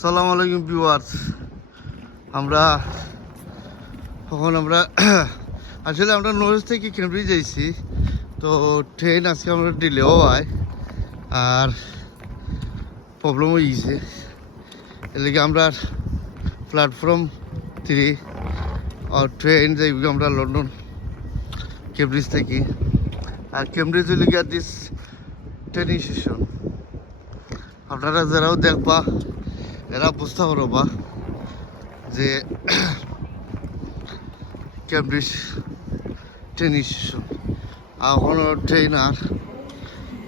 সালাম আলাইকুম ভিউয়ার্স। আমরা আসলে আমরা নর্থ থেকে কেমব্রিজ যাইছি, তো ট্রেন আজকে আমরা ডিলেও হয় আর প্রবলেম হয়ে গেছে। এদিকে আমরা প্ল্যাটফর্ম 3 আর ট্রেন যাই আমরা লন্ডন কেমব্রিজ থেকে। আর কেমব্রিজ হইলে দিস ট্রেন স্টেশন। আপনারা যারাও দেখবা এরা বুঝতে পারবা যে কেমব্রিজ ট্রেন স্টেশন। এখনও ট্রেন আর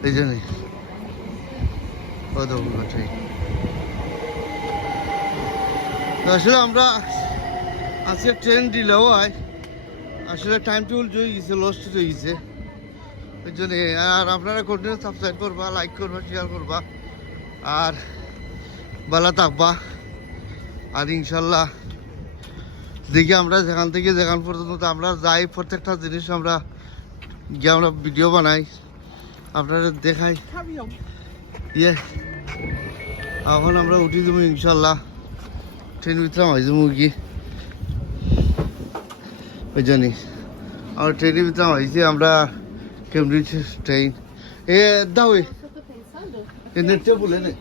এই জন্য ট্রেন। তো আসলে আমরা আজকে ট্রেন দিলেও হয়, আসলে টাইম টেবিল হয়ে গেছে, লস্ট হয়ে গেছে ওই জন্যে। আর আপনারা কন্টিনিউ সাবস্ক্রাইব করবা, লাইক করবা, শেয়ার করবা আর ভালো থাকবা। আর ইনশাল্লাহ দেখি আমরা যেখান থেকে যেখান পর্যন্ত আমরা যাই, প্রত্যেকটা জিনিস আমরা গিয়ে আমরা ভিডিও বানাই, আপনারা দেখাই। ইয়ে এখন আমরা উঠি দেবো ইনশাল্লাহ, ট্রেন ভিতরে হয়ে যাবো কি ওই জন্যই। আর ট্রেনের ভিতরে হয়েছি আমরা কেমব্রিজ ট্রেন। এ দাও এ নেটে বলে নে।